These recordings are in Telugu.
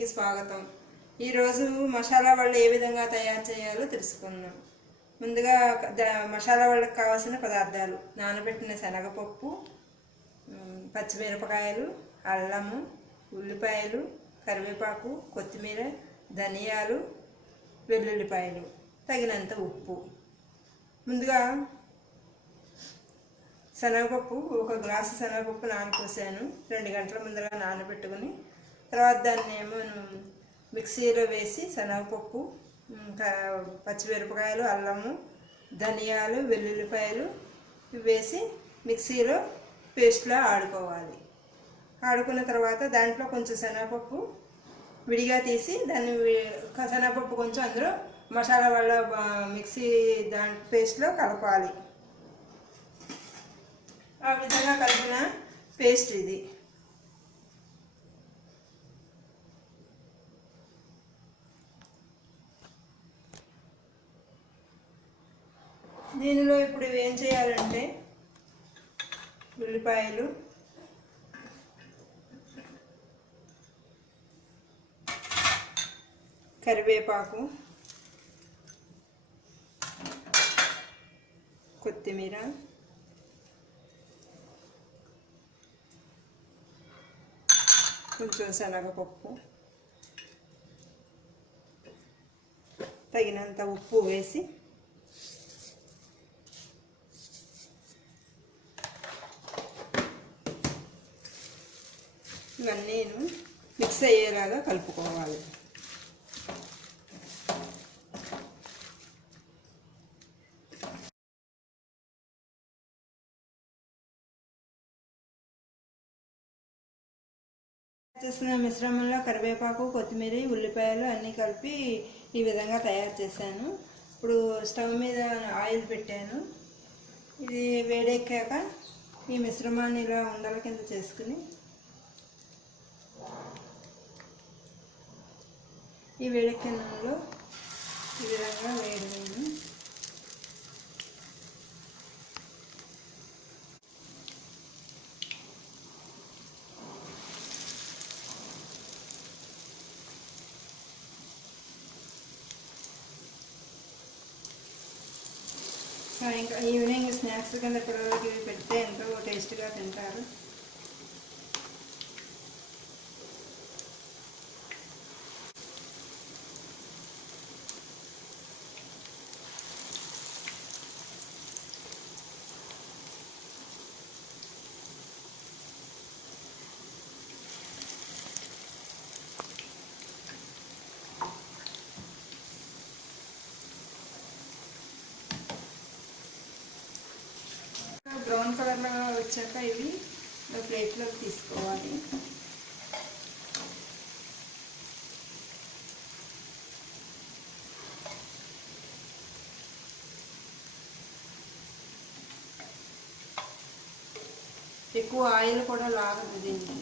టీవీకి స్వాగతం. ఈరోజు మసాలా వడలు ఏ విధంగా తయారు చేయాలో తెలుసుకుందాం. ముందుగా మసాలా వడలకు కావాల్సిన పదార్థాలు: నానబెట్టిన శనగపప్పు, పచ్చిమిరపకాయలు, అల్లము, ఉల్లిపాయలు, కరివేపాకు, కొత్తిమీర, ధనియాలు, వెల్లుల్లిపాయలు, తగినంత ఉప్పు. ముందుగా శనగపప్పు, ఒక గ్లాసు శనగపప్పు నానపోసాను. 2 గంటల ముందర నానబెట్టుకుని తర్వాత దాన్ని మిక్సీలో వేసి శనగపప్పు, పచ్చిమిరపకాయలు, అల్లము, ధనియాలు, వెల్లుల్లిపాయలు వేసి మిక్సీలో పేస్ట్లా ఆడుకోవాలి. ఆడుకున్న తర్వాత దాంట్లో కొంచెం శనగపప్పు విడిగా తీసి దాన్ని శనగపప్పు కొంచెం అందులో మసాలా వల్ల మిక్సీ పేస్ట్లో కలపాలి. ఆ విధంగా కలిపిన పేస్ట్ ఇది. దీనిలో ఇప్పుడు ఏం చేయాలంటే ఉల్లిపాయలు, కరివేపాకు, కొత్తిమీర, కొంచెం శనగపప్పు, తగినంత ఉప్పు వేసి ఇవన్నీ మిక్స్ అయ్యేలాగా కలుపుకోవాలి. చేసిన మిశ్రమంలో కరివేపాకు, కొత్తిమీర, ఉల్లిపాయలు అన్నీ కలిపి ఈ విధంగా తయారు చేశాను. ఇప్పుడు స్టవ్ మీద ఆయిల్ పెట్టాను. ఇది వేడెక్కాక ఈ మిశ్రమాన్ని ఇలా ఉండల కింద చేసుకుని ఈ వేడెక్కిన నూనెలో ఈ విధంగా వేయడమేను. ఇంకా ఈవినింగ్ స్నాక్స్ కింద పిల్లలకి పెడితే ఎంతో టేస్ట్గా తింటారు. బ్రౌన్ కలర్లో వచ్చాక ఇవి ప్లేట్లోకి తీసుకోవాలి. ఎక్కువ ఆయిల్ కూడా లాగదు దీనికి.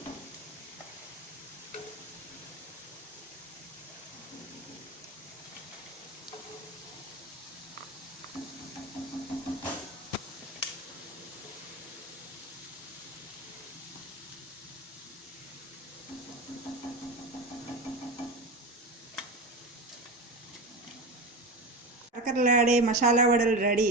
కరకరలాడే మసాలా వడలు రెడీ.